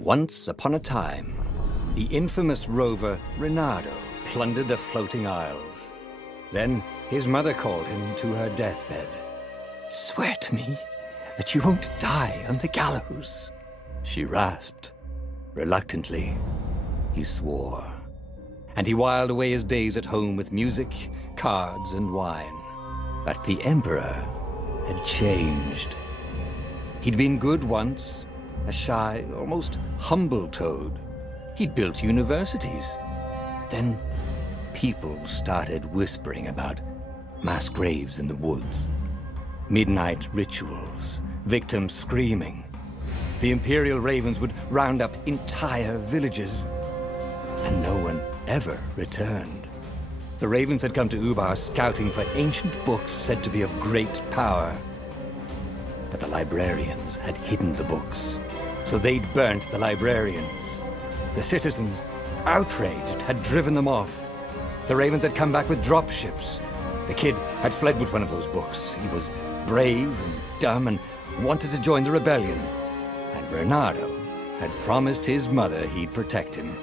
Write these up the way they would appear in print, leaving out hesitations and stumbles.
Once upon a time, the infamous rover Reynardo plundered the floating isles. Then his mother called him to her deathbed. "Swear to me that you won't die on the gallows," she rasped. Reluctantly, he swore. And he whiled away his days at home with music, cards, and wine. But the Emperor had changed. He'd been good once, a shy, almost humble toad. He'd built universities. Then people started whispering about mass graves in the woods, midnight rituals, victims screaming. The Imperial Ravens would round up entire villages, and no one ever returned. The Ravens had come to Ubar scouting for ancient books said to be of great power. But the librarians had hidden the books, so they'd burnt the librarians. The citizens, outraged, had driven them off. The Ravens had come back with dropships. The kid had fled with one of those books. He was brave and dumb and wanted to join the rebellion. And Reynardo had promised his mother he'd protect him.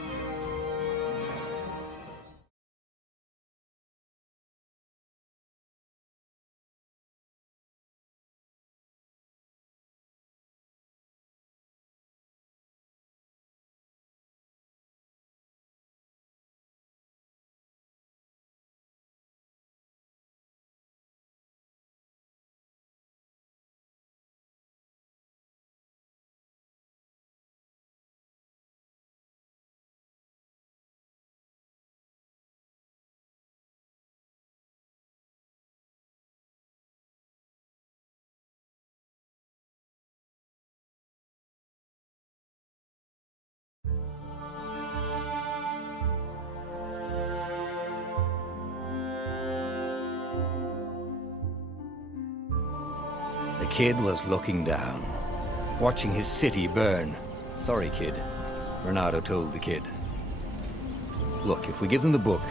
The kid was looking down, watching his city burn. "Sorry, kid," Reynardo told the kid. "Look, if we give them the book,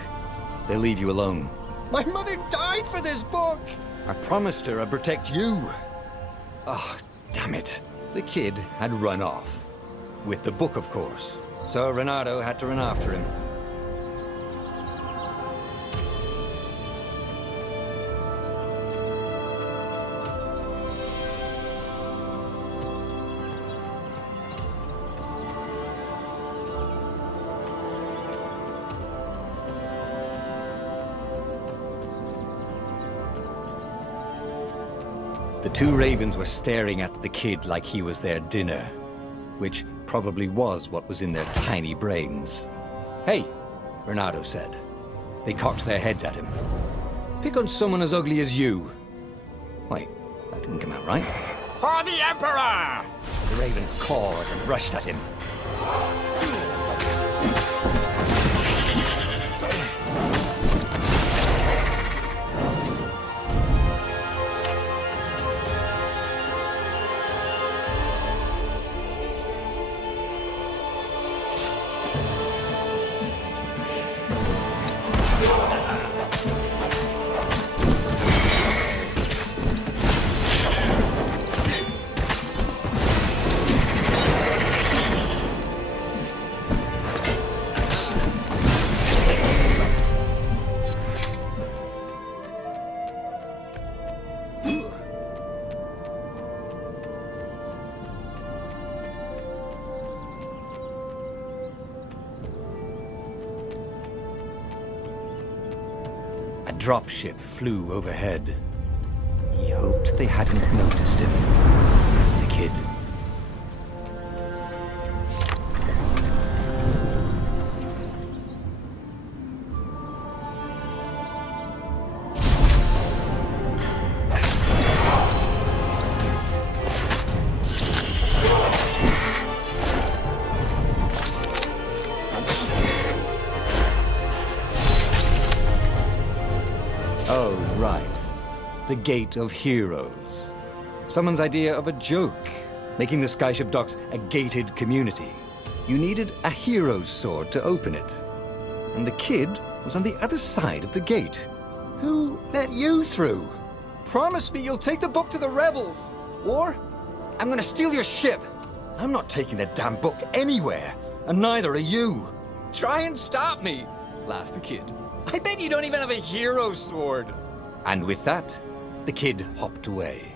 they'll leave you alone." "My mother died for this book!" "I promised her I'd protect you." Oh, damn it. The kid had run off. With the book, of course. So Reynardo had to run after him. The two Ravens were staring at the kid like he was their dinner, which probably was what was in their tiny brains. "Hey," Reynardo said. They cocked their heads at him. "Pick on someone as ugly as you." Wait, that didn't come out right. "For the Emperor!" The Ravens cawed and rushed at him. A dropship flew overhead. He hoped they hadn't noticed him. The kid. Oh, right. The Gate of Heroes. Someone's idea of a joke, making the Skyship docks a gated community. You needed a hero's sword to open it. And the kid was on the other side of the gate. Who let you through? Promise me you'll take the book to the rebels, or I'm gonna steal your ship. I'm not taking that damn book anywhere, and neither are you. Try and stop me, laughed the kid. I bet you don't even have a hero sword. And with that, the kid hopped away.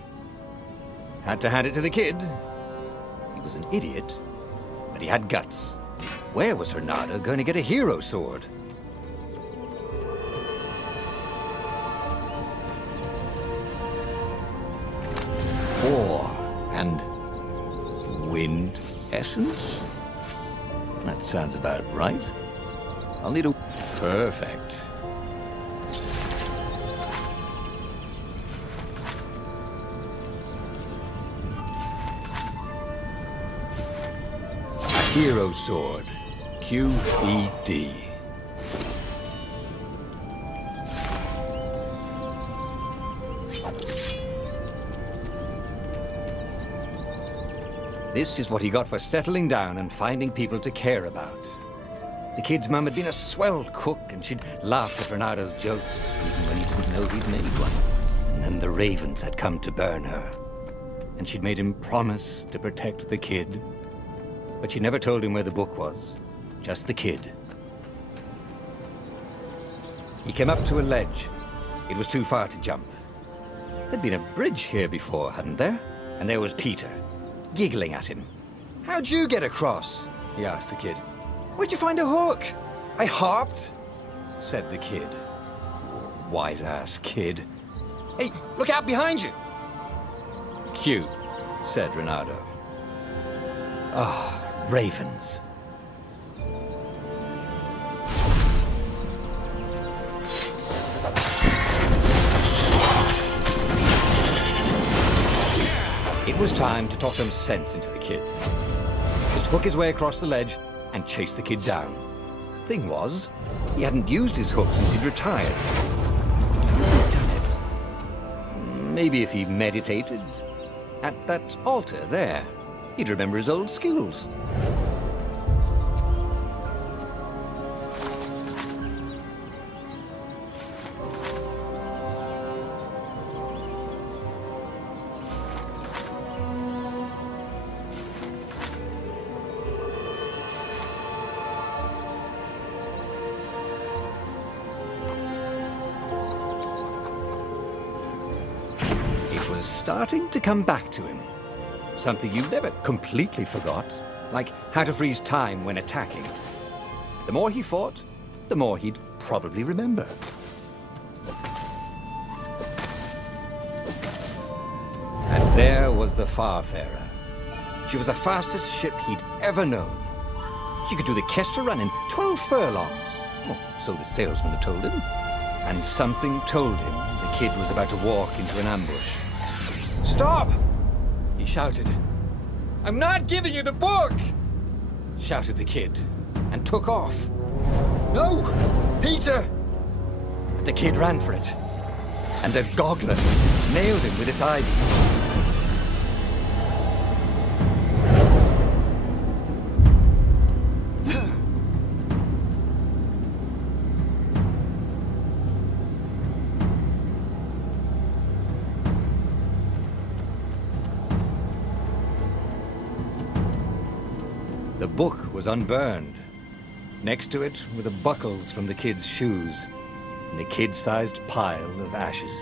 Had to hand it to the kid. He was an idiot, but he had guts. Where was Renato going to get a hero sword? War and wind essence? That sounds about right. I'll need a... Perfect. A hero sword. QED. This is what he got for settling down and finding people to care about. The kid's mum had been a swell cook, and she'd laughed at Renado's jokes, even when he didn't know he'd made one. And then the ravens had come to burn her. And she'd made him promise to protect the kid. But she never told him where the book was. Just the kid. He came up to a ledge. It was too far to jump. There'd been a bridge here before, hadn't there? And there was Peter, giggling at him. "How'd you get across?" he asked the kid. "Where'd you find a hook?" "I hopped," said the kid. Wise-ass kid. "Hey, look out behind you!" "Cute," said Renato. Ah, ravens. It was time to talk some sense into the kid. He took his way across the ledge and chased the kid down. Thing was, he hadn't used his hook since he'd retired. He'd done it. Maybe if he meditated at that altar there, he'd remember his old skills. Starting to come back to him. Something you never completely forgot, like how to freeze time when attacking. The more he fought, the more he'd probably remember. And there was the Farfarer. She was the fastest ship he'd ever known. She could do the Kestra run in 12 furlongs. Oh, so the salesman had told him. And something told him the kid was about to walk into an ambush. "Stop!" he shouted. "I'm not giving you the book!" shouted the kid, and took off. "No! Peter!" But the kid ran for it, and a goggler nailed him with its ivy. The book was unburned. Next to it were the buckles from the kid's shoes, and a kid-sized pile of ashes.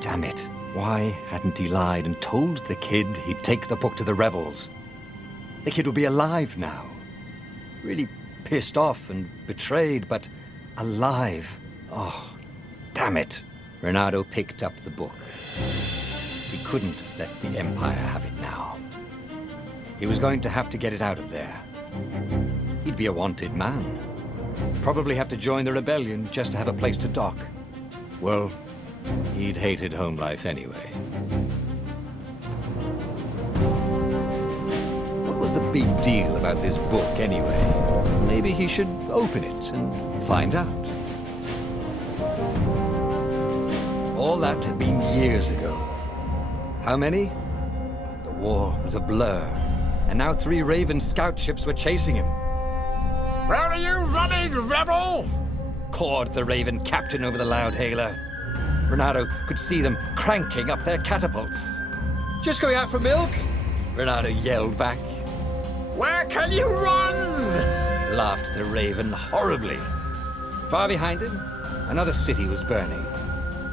Damn it, why hadn't he lied and told the kid he'd take the book to the rebels? The kid would be alive now. Really pissed off and betrayed, but alive. Oh, damn it. Renato picked up the book. He couldn't let the Empire have it now. He was going to have to get it out of there. He'd be a wanted man. Probably have to join the rebellion just to have a place to dock. Well, he'd hated home life anyway. What was the big deal about this book anyway? Maybe he should open it and find out. All that had been years ago. How many? The war was a blur. And now 3 Raven scout ships were chasing him. "Where are you running, rebel?" cawed the Raven captain over the loud hailer. Renato could see them cranking up their catapults. "Just going out for milk," Renato yelled back. Where can you run? Laughed the raven horribly. Far behind him, another city was burning.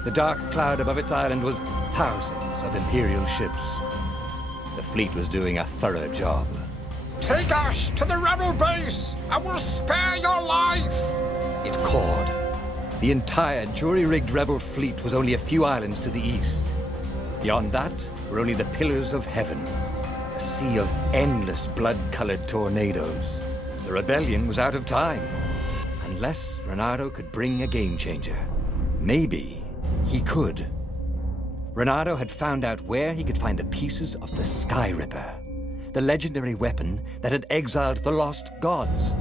The dark cloud above its island was thousands of Imperial ships. The fleet was doing a thorough job. Take us to the rebel base! I will spare your life! It cawed. The entire jury-rigged rebel fleet was only a few islands to the east. Beyond that were only the pillars of heaven, a sea of endless blood-colored tornadoes. The rebellion was out of time, unless Reynardo could bring a game-changer. Maybe he could. Reynardo had found out where he could find the pieces of the Sky Ripper, the legendary weapon that had exiled the lost gods.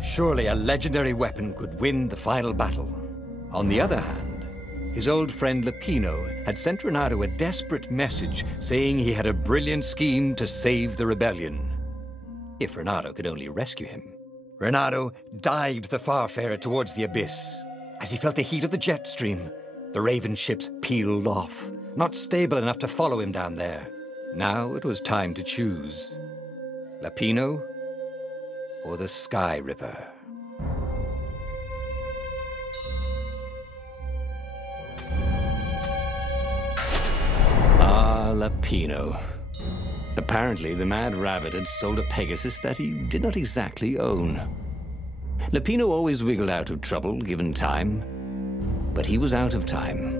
Surely a legendary weapon could win the final battle. On the other hand, his old friend Lapino had sent Reynardo a desperate message saying he had a brilliant scheme to save the rebellion. If Reynardo could only rescue him. Reynardo dived the Farfarer towards the abyss. As he felt the heat of the jet stream, the Raven ships peeled off, not stable enough to follow him down there. Now it was time to choose. Lapino or the Sky Ripper. Ah, Lapino. Apparently, the Mad Rabbit had sold a Pegasus that he did not exactly own. Lapino always wiggled out of trouble, given time. But he was out of time.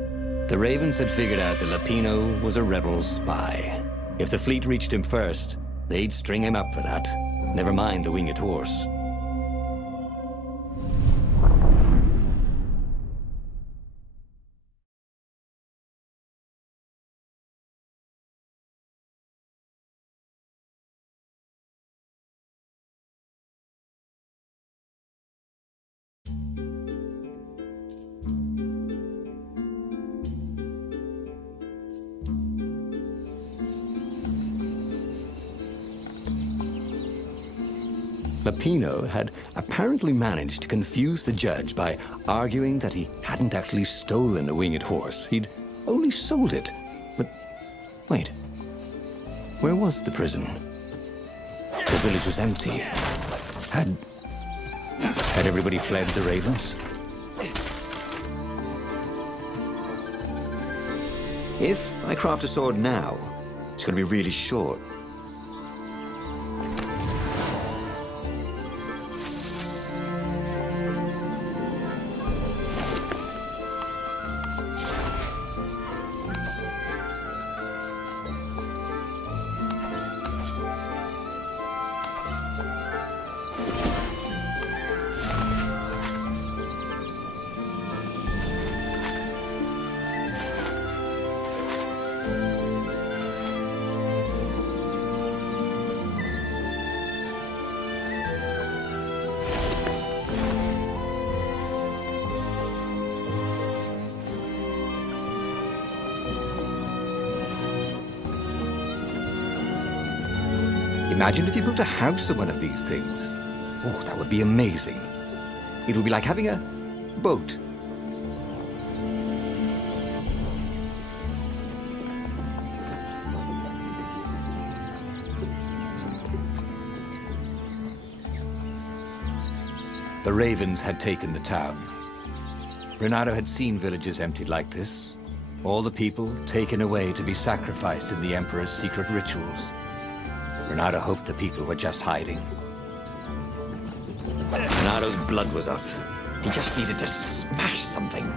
The Ravens had figured out that Lapino was a rebel spy. If the fleet reached him first, they'd string him up for that. Never mind the winged horse. Lapino had apparently managed to confuse the judge by arguing that he hadn't actually stolen a winged horse. He'd only sold it. But wait, where was the prison? The village was empty. Had everybody fled the Ravens? If I craft a sword now, it's going to be really short. Imagine if you built a house of one of these things. Oh, that would be amazing. It would be like having a boat. The Ravens had taken the town. Reynardo had seen villages emptied like this. All the people taken away to be sacrificed in the Emperor's secret rituals. Reynardo hoped the people were just hiding. Reynardo's blood was up. He just needed to smash something.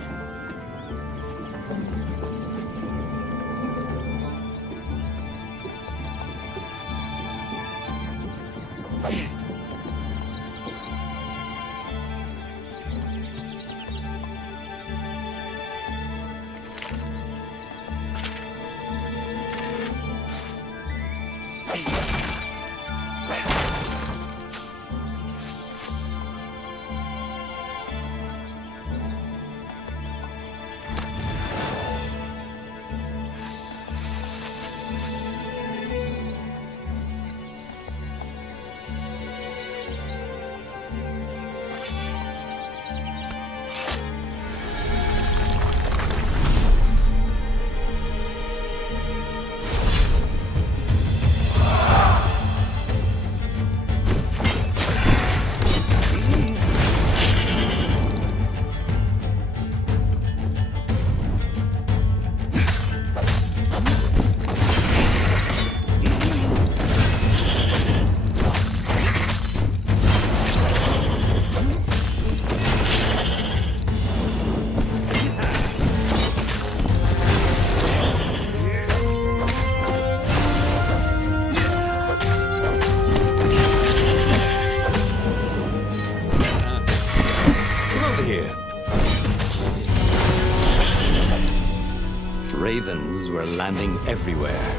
Ravens were landing everywhere.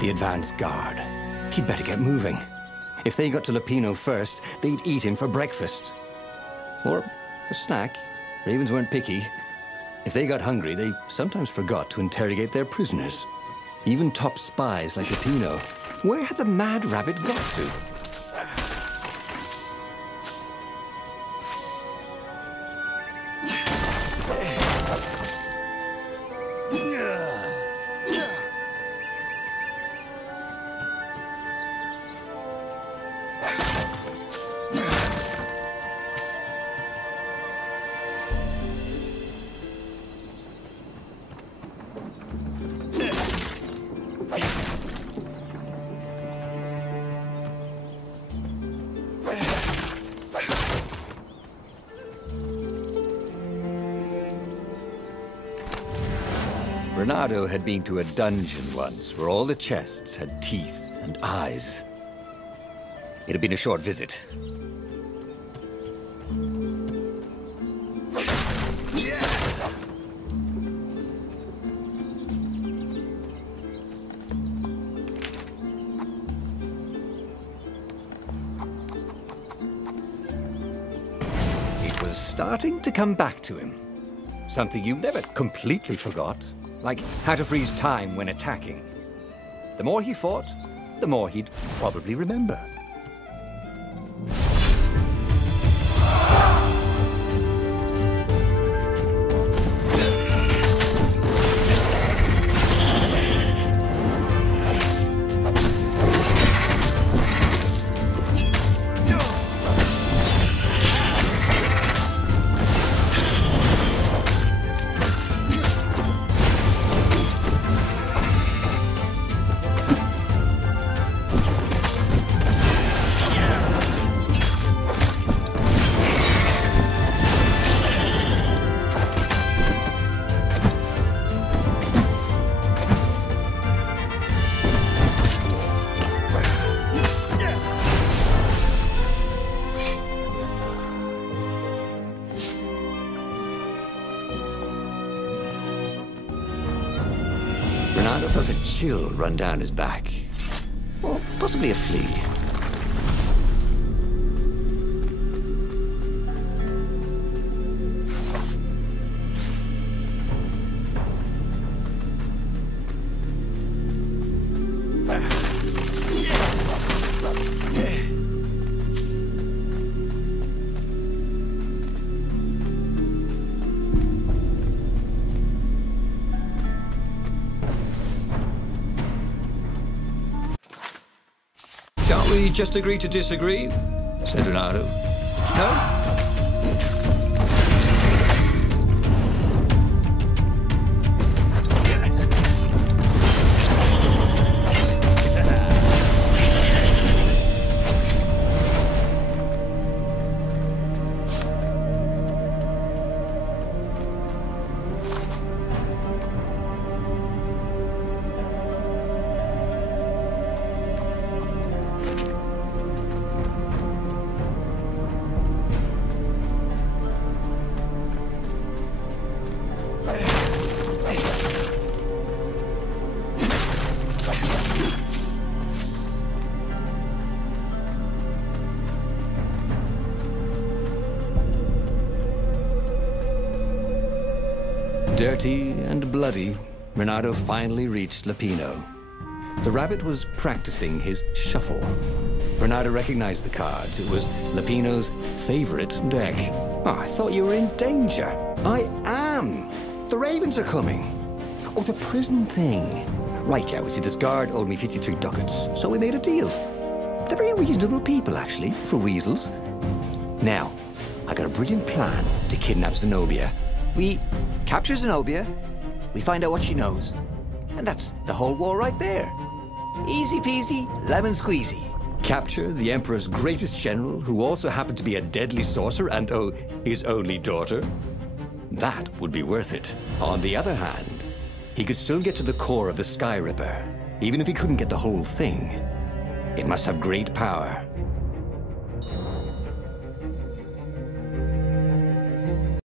The advance guard. He'd better get moving. If they got to Lupino first, they'd eat him for breakfast. Or a snack. Ravens weren't picky. If they got hungry, they sometimes forgot to interrogate their prisoners. Even top spies like Lupino. Where had the mad rabbit got to? Renato had been to a dungeon once where all the chests had teeth and eyes. It had been a short visit. It was starting to come back to him. Something you never completely forgot. Like how to freeze time when attacking. The more he fought, the more he'd probably remember. Renato felt a chill run down his back. Or possibly a flea. Can't we just agree to disagree? Said Renato. No? Dirty and bloody, Renato finally reached Lupino. The rabbit was practicing his shuffle. Renato recognized the cards. It was Lupino's favorite deck. Oh, I thought you were in danger. I am. The ravens are coming. Oh, the prison thing. Right, yeah, see, this guard owed me 53 ducats, so we made a deal. They're very reasonable people, actually, for weasels. Now, I got a brilliant plan to kidnap Zenobia. We capture Zenobia, we find out what she knows, and that's the whole war right there. Easy peasy, lemon squeezy. Capture the Emperor's greatest general, who also happened to be a deadly sorcerer and, oh, his only daughter? That would be worth it. On the other hand, he could still get to the core of the Sky Ripper, even if he couldn't get the whole thing. It must have great power,